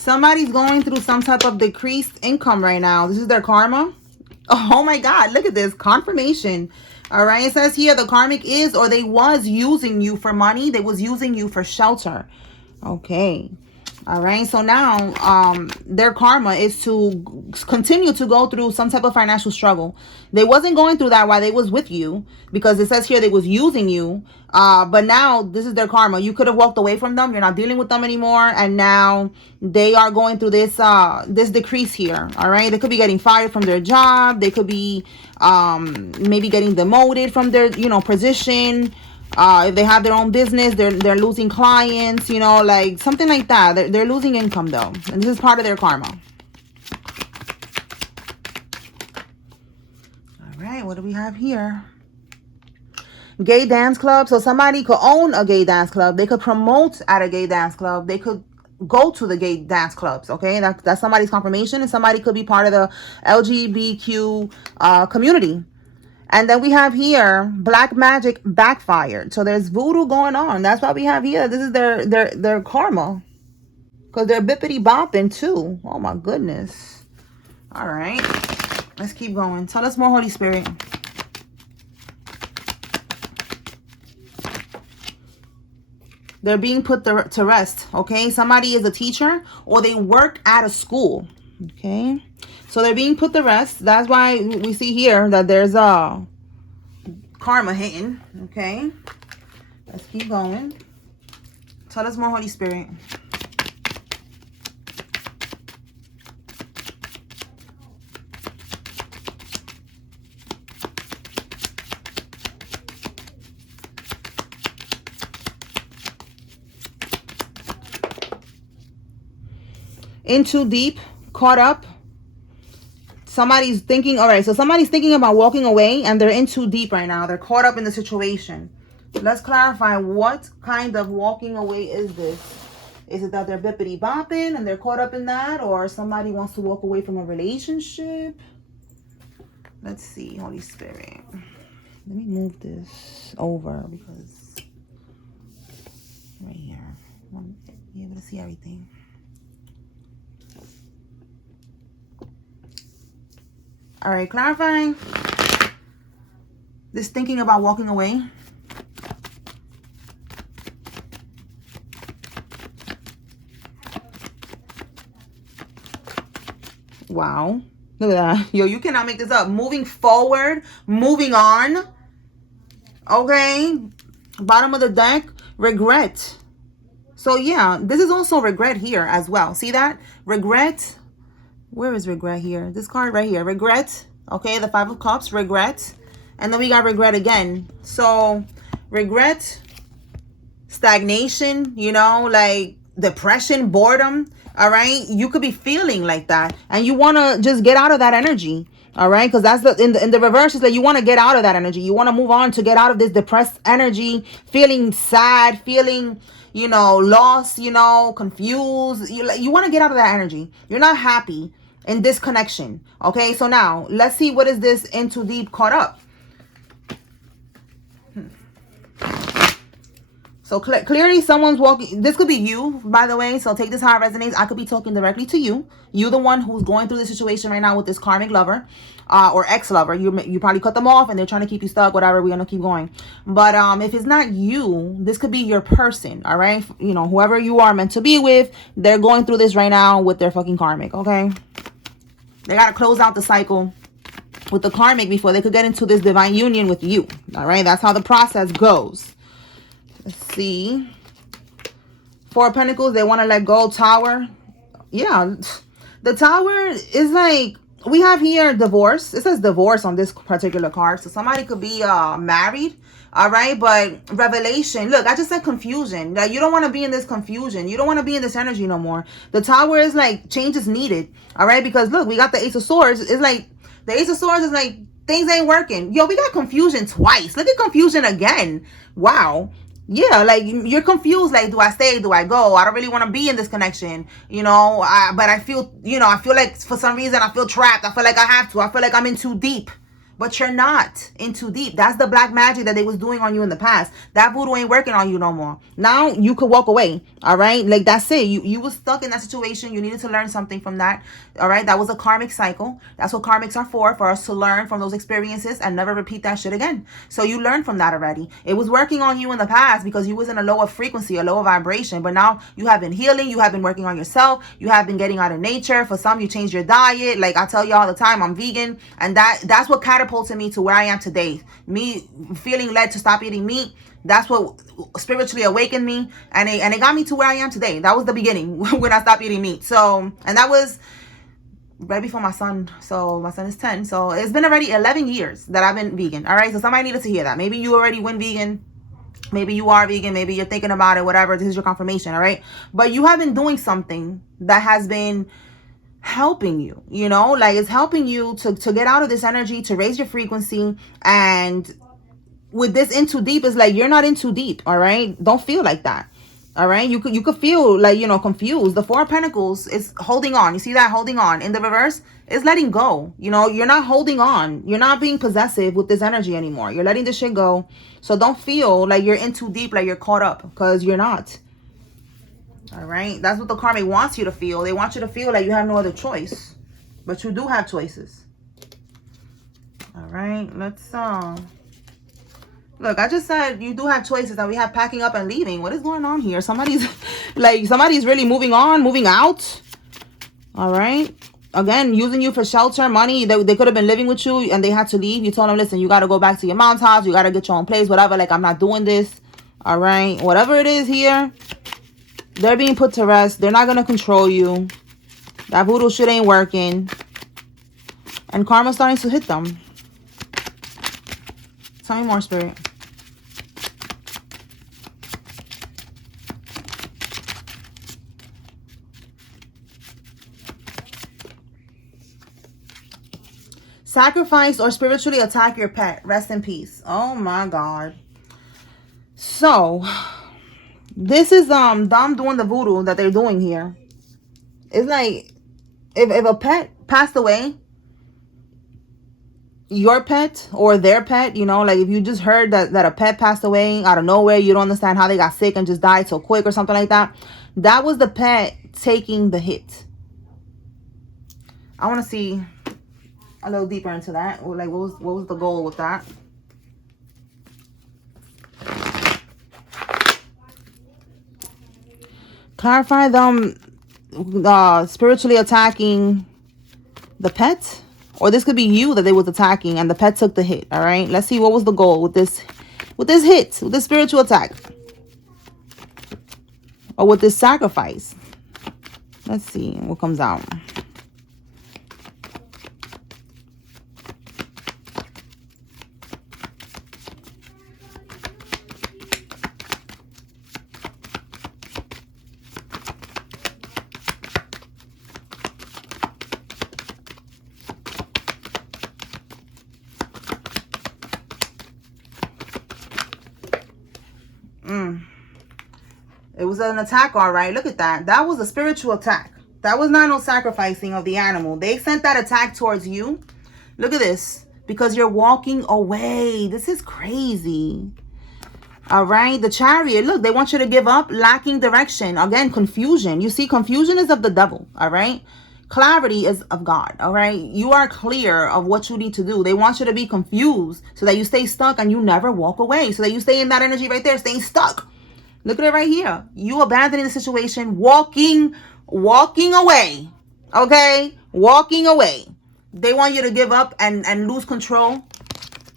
Somebody's going through some type of decreased income right now. This is their karma. Oh my God, look at this. Confirmation. All right, it says here the karmic is or they was using you for money. They was using you for shelter. Okay. All right, so now their karma is to continue to go through some type of financial struggle. They wasn't going through that while they was with you, because it says here they was using you. But now this is their karma. You could have walked away from them. You're not dealing with them anymore, and now they are going through this this decrease here. All right, they could be getting fired from their job. They could be maybe getting demoted from their position. If they have their own business, they're losing clients, like something like that. They're losing income though. And this is part of their karma. All right, what do we have here? Gay dance club. So somebody could own a gay dance club. They could promote at a gay dance club. They could go to the gay dance clubs. Okay, that's somebody's confirmation, and somebody could be part of the LGBTQ community. And then we have here black magic backfired. So there's voodoo going on. That's what we have here. This is their karma, because they're bippity bopping too. Oh my goodness. All right, let's keep going. Tell us more, Holy Spirit. They're being put to rest. Okay, somebody is a teacher or they work at a school. Okay, so they're being put to rest. That's why we see here that there's a karma hitting. Okay, let's keep going. Tell us more, Holy Spirit. In too deep, caught up. Somebody's thinking, all right, so somebody's thinking about walking away and they're in too deep right now. They're caught up in the situation. Let's clarify, what kind of walking away is this? Is it that they're bippity bopping and they're caught up in that, or somebody wants to walk away from a relationship? Let's see, Holy Spirit. Let me move this over because right here, I want to be able to see everything. All right, clarifying. This thinking about walking away. Wow. Look at that. Yo, you cannot make this up. Moving forward, moving on. Okay. Bottom of the deck, regret. So yeah, this is also regret here as well. See that? Regret. Where is regret here? This card right here. Regret. Okay, the Five of Cups. Regret. And then we got regret again. So regret, stagnation, like depression, boredom. All right, you could be feeling like that and you want to just get out of that energy. All right, because that's in the reverse is that you want to get out of that energy. You want to move on to get out of this depressed energy, feeling sad, feeling lost, confused. You want to get out of that energy. You're not happy in this connection. Okay, so now let's see, what is this in too deep caught up? So clearly someone's walking. This could be you, by the way. So take this how it resonates. I could be talking directly to you. You the one who's going through the situation right now with this karmic lover or ex-lover. You probably cut them off and they're trying to keep you stuck, whatever. We're going to keep going. But if it's not you, this could be your person. All right. Whoever you are meant to be with, they're going through this right now with their fucking karmic. Okay. They got to close out the cycle with the karmic before they could get into this divine union with you. All right. That's how the process goes. Let's see. Four of Pentacles, they want to let go. Tower. Yeah. The Tower is like, we have here divorce. It says divorce on this particular card. So somebody could be married. All right. But revelation. Look, I just said confusion. Like, you don't want to be in this confusion. You don't want to be in this energy no more. The Tower is like change is needed. All right. Because look, we got the Ace of Swords. It's like the Ace of Swords is like things ain't working. Yo, we got confusion twice. Look at confusion again. Wow. Yeah, like you're confused. Like, do I stay? Do I go? I don't really want to be in this connection, but I feel, I feel like for some reason I feel trapped. I feel like I have to. I feel like I'm in too deep. But you're not in too deep. That's the black magic that they was doing on you in the past. That voodoo ain't working on you no more. Now you could walk away. All right. Like that's it. You was stuck in that situation. You needed to learn something from that. All right. That was a karmic cycle. That's what karmics are for us to learn from those experiences and never repeat that shit again. So you learned from that already. It was working on you in the past because you was in a lower frequency, a lower vibration. But now you have been healing. You have been working on yourself. You have been getting out of nature. For some, you changed your diet. Like I tell you all the time, I'm vegan. And that's what catapulted me to where I am today. Me feeling led to stop eating meat. That's what spiritually awakened me, and it got me to where I am today. That was the beginning when I stopped eating meat. So, and that was right before my son. So my son is 10. So it's been already 11 years that I've been vegan. All right. So somebody needed to hear that. Maybe you already went vegan. Maybe you are vegan. Maybe you're thinking about it. Whatever. This is your confirmation. All right. But you have been doing something that has been helping you, you know, like it's helping you to get out of this energy, to raise your frequency. And with this in too deep, it's like you're not in too deep. All right. Don't feel like that. All right. You could feel like, you know, confused. The Four of Pentacles is holding on. You see that? Holding on. In the reverse is letting go. You know, you're not holding on. You're not being possessive with this energy anymore. You're letting this shit go. So don't feel like you're in too deep, like you're caught up, because you're not. All right. That's what the karmic wants you to feel. They want you to feel like you have no other choice. But you do have choices. All right. Let's look, I just said you do have choices, and we have packing up and leaving. What is going on here? Somebody's really moving on, moving out. All right. Again, using you for shelter, money. They could have been living with you and they had to leave. You told them, listen, you got to go back to your mom's house. You got to get your own place, whatever. Like, I'm not doing this. All right. Whatever it is here. They're being put to rest. They're not going to control you. That voodoo shit ain't working. And karma's starting to hit them. Tell me more, Spirit. Sacrifice or spiritually attack your pet. Rest in peace. Oh my God. So this is them doing the voodoo that they're doing here. It's like if a pet passed away, your pet or their pet, you know, like if you just heard that a pet passed away out of nowhere, you don't understand how they got sick and just died so quick or something like that. That was the pet taking the hit. I want to see a little deeper into that. Like what was the goal with that? Clarify them spiritually attacking the pet, or this could be you that they was attacking and the pet took the hit. All right, let's see what was the goal with this hit, with this spiritual attack, or with this sacrifice. Let's see what comes out. It was an attack, all right. Look at that. That was a spiritual attack. That was not no sacrificing of the animal. They sent that attack towards you. Look at this. Because you're walking away. This is crazy. All right. The Chariot. Look, they want you to give up. Lacking direction. Again, confusion. You see, confusion is of the devil. All right. Clarity is of God. All right. You are clear of what you need to do. They want you to be confused so that you stay stuck and you never walk away. So that you stay in that energy right there, staying stuck. Look at it right here. You abandoning the situation, walking away. Okay? Walking away. They want you to give up and lose control.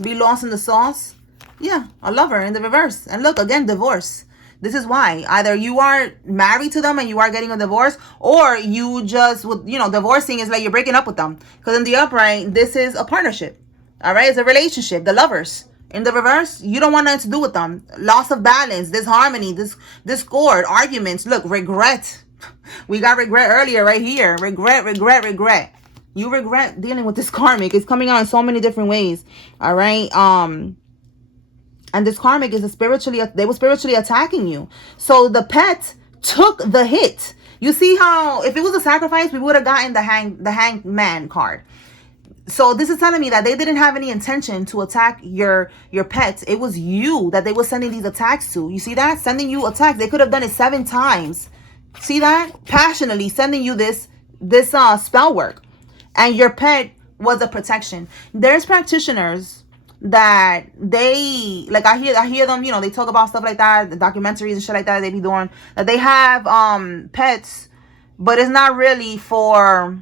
Be lost in the sauce. Yeah, a lover in the reverse. And look, again, divorce. This is why. Either you are married to them and you are getting a divorce, or you just, you know, divorcing is like you're breaking up with them. Because in the upright, this is a partnership. All right? It's a relationship. The lovers. In the reverse, you don't want nothing to do with them. Loss of balance, disharmony, discord, arguments. Look, regret. We got regret earlier right here. Regret. You regret dealing with this karmic. It's coming out in so many different ways. All right. And this karmic is they were spiritually attacking you. So the pet took the hit. You see how if it was a sacrifice, we would have gotten the hangman card. So this is telling me that they didn't have any intention to attack your pets. It was you that they were sending these attacks to. You see that? Sending you attacks. They could have done it 7 times. See that? Passionately sending you this spell work. And your pet was a protection. There's practitioners that they, like, I hear them, you know, they talk about stuff like that, the documentaries and shit like that they be doing, that they have pets, but it's not really for,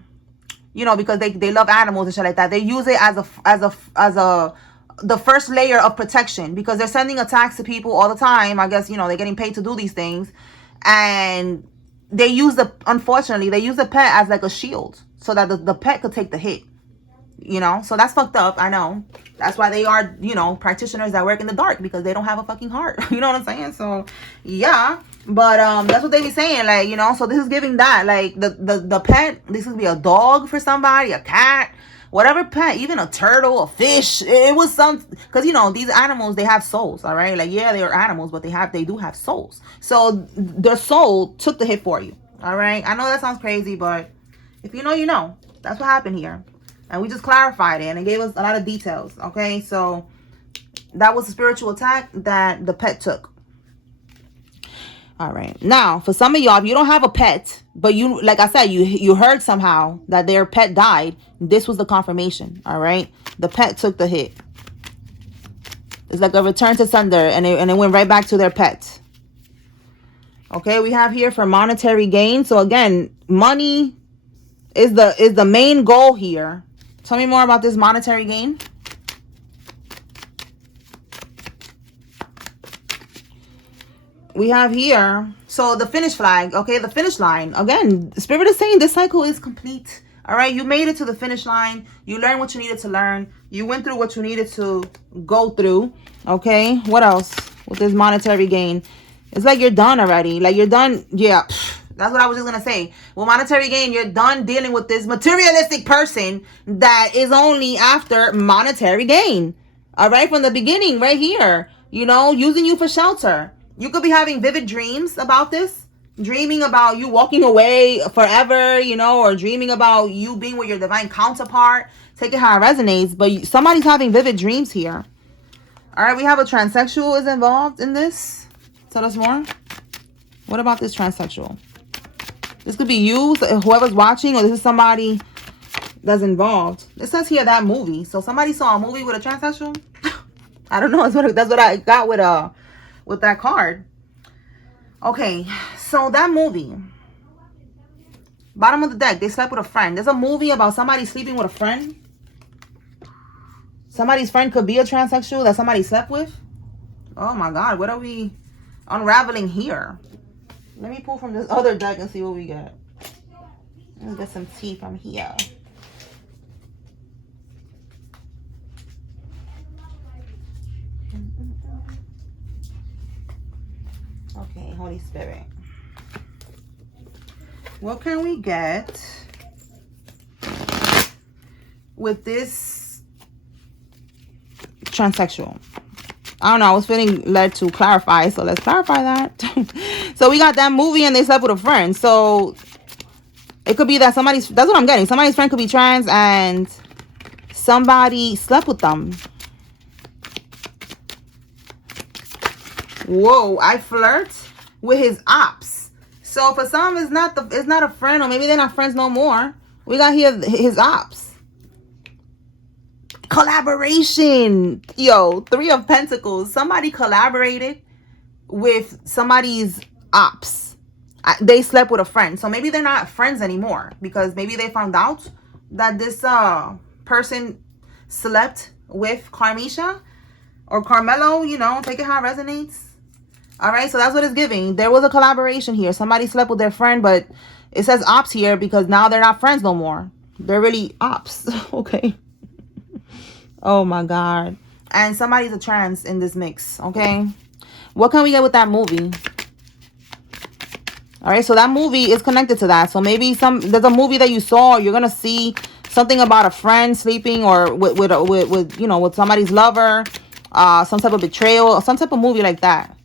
you know, because they love animals and shit like that. They use it as the first layer of protection, because they're sending attacks to people all the time. I guess, you know, they're getting paid to do these things, and they use unfortunately they use the pet as like a shield, so that the pet could take the hit, you know. So that's fucked up. I know. That's why they are, you know, practitioners that work in the dark, because they don't have a fucking heart. You know what I'm saying? So yeah, but that's what they be saying, like, you know. So this is giving that, like, the pet, this could be a dog for somebody, a cat, whatever pet, even a turtle, a fish. It was some, because, you know, these animals, they have souls. All right, like, yeah, they are animals, but they do have souls. So their soul took the hit for you. All right, I know that sounds crazy, but if you know, you know. That's what happened here. And we just clarified it, and it gave us a lot of details. Okay, so that was a spiritual attack that the pet took. All right. Now, for some of y'all, if you don't have a pet, but you, like I said, you heard somehow that their pet died, this was the confirmation. All right. The pet took the hit. It's like a return to sender, and it went right back to their pet. Okay, we have here for monetary gain. So again, money is the main goal here. Tell me more about this monetary gain. We have here, so the finish flag, okay, the finish line. Again, the Spirit is saying this cycle is complete. All right, you made it to the finish line. You learned what you needed to learn. You went through what you needed to go through. Okay, what else with this monetary gain? It's like you're done already. Like, you're done. Yeah, that's what I was just gonna say. Well, monetary gain, you're done dealing with this materialistic person that is only after monetary gain. All right, from the beginning, right here, you know, using you for shelter. You could be having vivid dreams about this, dreaming about you walking away forever, you know, or dreaming about you being with your divine counterpart. Take it how it resonates, but somebody's having vivid dreams here. All right, we have a transsexual is involved in this. Tell us more. What about this transsexual? This could be you, whoever's watching, or this is somebody that's involved. It says here that movie. So somebody saw a movie with a transsexual? I don't know. That's what I got with that card. Okay, so that movie, bottom of the deck, they slept with a friend. There's a movie about somebody sleeping with a friend. Somebody's friend could be a transsexual that somebody slept with. Oh my God, what are we unraveling here? Let me pull from this other deck and see what we get. Let's get some tea from here. Okay, Holy Spirit. What can we get with this transsexual? I don't know. I was feeling led to clarify, so let's clarify that. So we got that movie and they slept with a friend. So it could be that somebody's, that's what I'm getting. Somebody's friend could be trans and somebody slept with them. Whoa, I flirt with his ops. So for some, it's not a friend, or maybe they're not friends no more. We got here his ops. Collaboration. Yo, 3 of Pentacles. Somebody collaborated with somebody's ops. They slept with a friend. So maybe they're not friends anymore, because maybe they found out that this person slept with Carmisha or Carmelo, you know, take it how it resonates. All right, so that's what it's giving. There was a collaboration here. Somebody slept with their friend, but it says ops here because now they're not friends no more. They're really ops. Okay. Oh my God. And somebody's a trans in this mix. Okay. What can we get with that movie? All right, so that movie is connected to that. So maybe there's a movie that you saw, or you're gonna see something about a friend sleeping, or with you know, with somebody's lover, some type of betrayal, or some type of movie like that.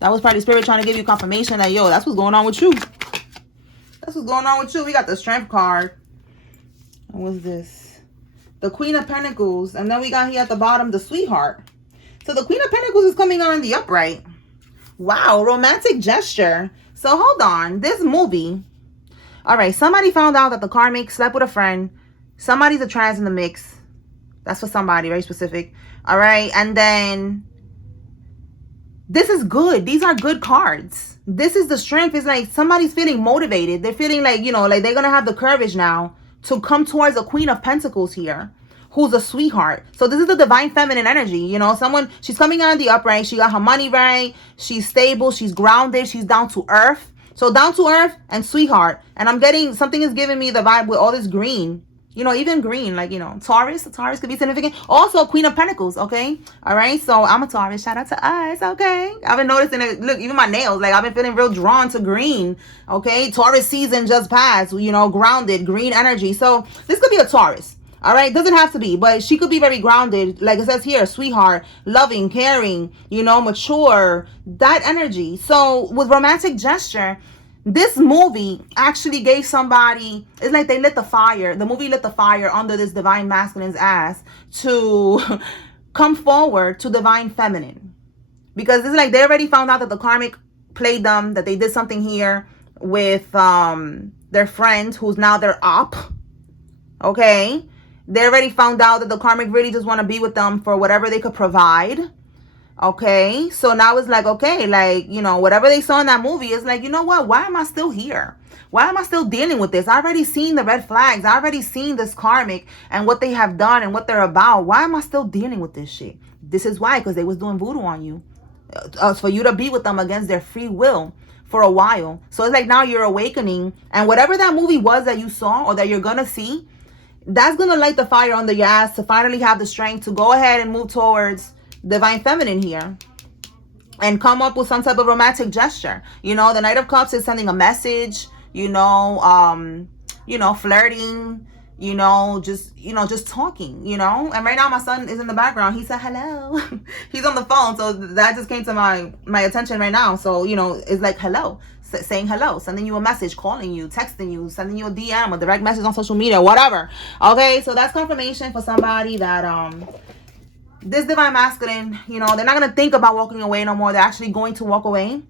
That was probably Spirit trying to give you confirmation that, yo, that's what's going on with you. That's what's going on with you. We got the Strength card. What's this? The Queen of Pentacles. And then we got here at the bottom, the Sweetheart. So the Queen of Pentacles is coming on the upright. Wow, romantic gesture. So hold on. This movie. All right, somebody found out that the karmic slept with a friend. Somebody's a trans in the mix. That's for somebody, very specific. All right, and then this is good. These are good cards. This is the strength. It's like somebody's feeling motivated. They're feeling like, you know, like they're going to have the courage now to come towards a Queen of Pentacles here, who's a sweetheart. So this is the divine feminine energy. You know, someone, she's coming out of the upright. She got her money right. She's stable. She's grounded. She's down to earth. So down to earth and sweetheart. And I'm getting, something is giving me the vibe with all this green. You know, even green, like, you know, Taurus could be significant. Also, Queen of Pentacles, okay? All right, so I'm a Taurus. Shout out to us, okay? I've been noticing it. Look, even my nails, like, I've been feeling real drawn to green, okay? Taurus season just passed, you know, grounded, green energy. So this could be a Taurus, all right? Doesn't have to be, but she could be very grounded. Like it says here, sweetheart, loving, caring, you know, mature, that energy. So with romantic gesture, this movie actually gave somebody, it's like they lit the fire. The movie lit the fire under this divine masculine's ass to come forward to divine feminine. Because it's like they already found out that the karmic played them, that they did something here with their friend who's now their op. Okay? They already found out that the karmic really just want to be with them for whatever they could provide. Okay, so now it's like, okay, like, you know, whatever they saw in that movie is like, you know what, why am I still here? Why am I still dealing with this? I already seen the red flags. I already seen this karmic and what they have done and what they're about. Why am I still dealing with this shit? This is why, because they was doing voodoo on you. For you to be with them against their free will for a while. So it's like now you're awakening, and whatever that movie was that you saw or that you're gonna see, that's gonna light the fire under your ass to finally have the strength to go ahead and move towards divine feminine here and come up with some type of romantic gesture. You know, the Knight of Cups is sending a message, you know, flirting, just talking, and right now my son is in the background. He said hello. He's on the phone, so that just came to my attention right now. So it's like hello, saying hello, sending you a message, calling you, texting you, sending you a DM, a direct message on social media, whatever. Okay, so that's confirmation for somebody that this divine masculine, they're not going to think about walking away no more. They're actually going to walk away.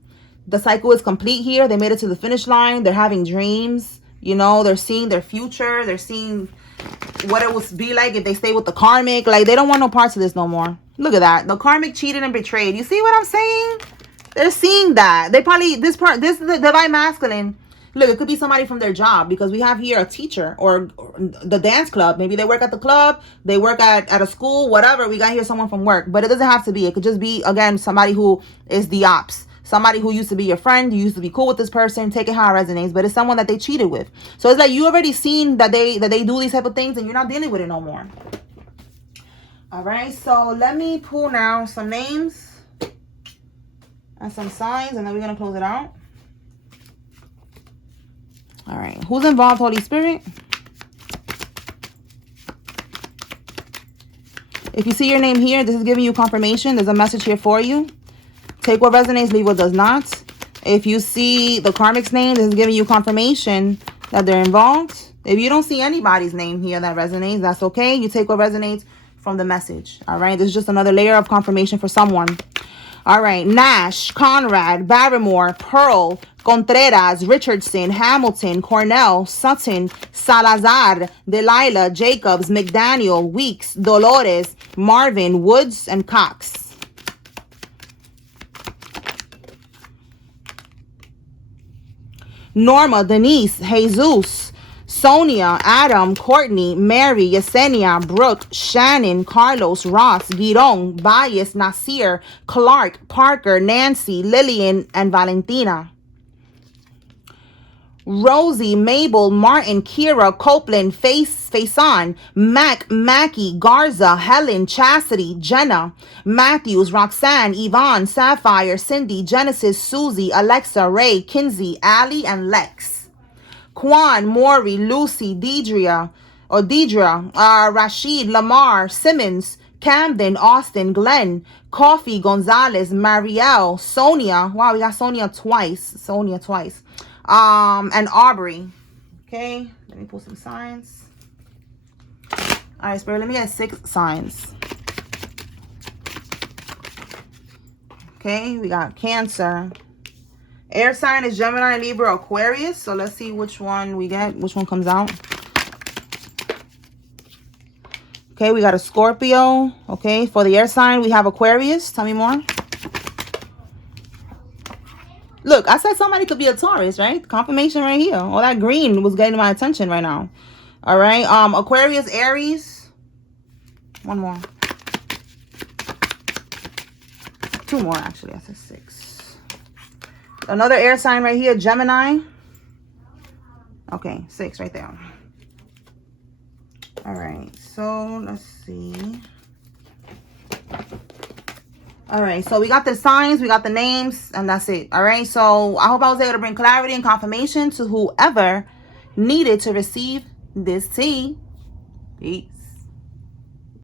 The cycle is complete here. They made it to the finish line. They're having dreams. They're seeing their future. They're seeing what it would be like if they stay with the karmic. Like, they don't want no parts of this no more. Look at that. The karmic cheated and betrayed. You see what I'm saying? They're seeing that. They probably, this the divine masculine. Look, it could be somebody from their job, because we have here a teacher or the dance club. Maybe they work at the club, they work at a school, whatever. We got here someone from work, but it doesn't have to be. It could just be, again, somebody who is the ops. Somebody who used to be your friend, you used to be cool with this person, take it how it resonates, but it's someone that they cheated with. So it's like you already seen that they do these type of things and you're not dealing with it no more. All right, so let me pull now some names and some signs, and then we're going to close it out. All right, who's involved, Holy Spirit? If you see your name here, this is giving you confirmation. There's a message here for you. Take what resonates, leave what does not. If you see the karmic's name, this is giving you confirmation that they're involved. If you don't see anybody's name here that resonates, that's okay. You take what resonates from the message. All right, this is just another layer of confirmation for someone. All right, Nash, Conrad, Barrymore, Pearl, Contreras, Richardson, Hamilton, Cornell, Sutton, Salazar, Delilah, Jacobs, McDaniel, Weeks, Dolores, Marvin, Woods, and Cox. Norma, Denise, Jesus, Sonia, Adam, Courtney, Mary, Yesenia, Brooke, Shannon, Carlos, Ross, Giron, Bias, Nasir, Clark, Parker, Nancy, Lillian, and Valentina. Rosie, Mabel, Martin, Kira, Copeland, Faison, Mac, Mackie, Garza, Helen, Chastity, Jenna, Matthews, Roxanne, Yvonne, Sapphire, Cindy, Genesis, Susie, Alexa, Ray, Kinsey, Allie, and Lex. Quan, Maury, Lucy, Deidre, Rashid, Lamar, Simmons, Camden, Austin, Glenn, Coffee, Gonzalez, Marielle, Sonia. Wow, we got Sonia twice. And Aubrey. Okay, let me pull some signs. All right, Spirit, let me get 6 signs. Okay, we got Cancer. Air sign is Gemini, Libra, Aquarius. So let's see which one we get, which one comes out. Okay, we got a Scorpio. Okay, for the air sign, we have Aquarius. Tell me more. Look, I said somebody could be a Taurus, right? Confirmation right here. All that green was getting my attention right now. All right, Aquarius, Aries. One more. 2 more, actually. That's a 6. Another air sign right here, Gemini. Okay, 6 right there. All right, so let's see. All right, so we got the signs, we got the names, and that's it. All right, so I hope I was able to bring clarity and confirmation to whoever needed to receive this tea. Peace.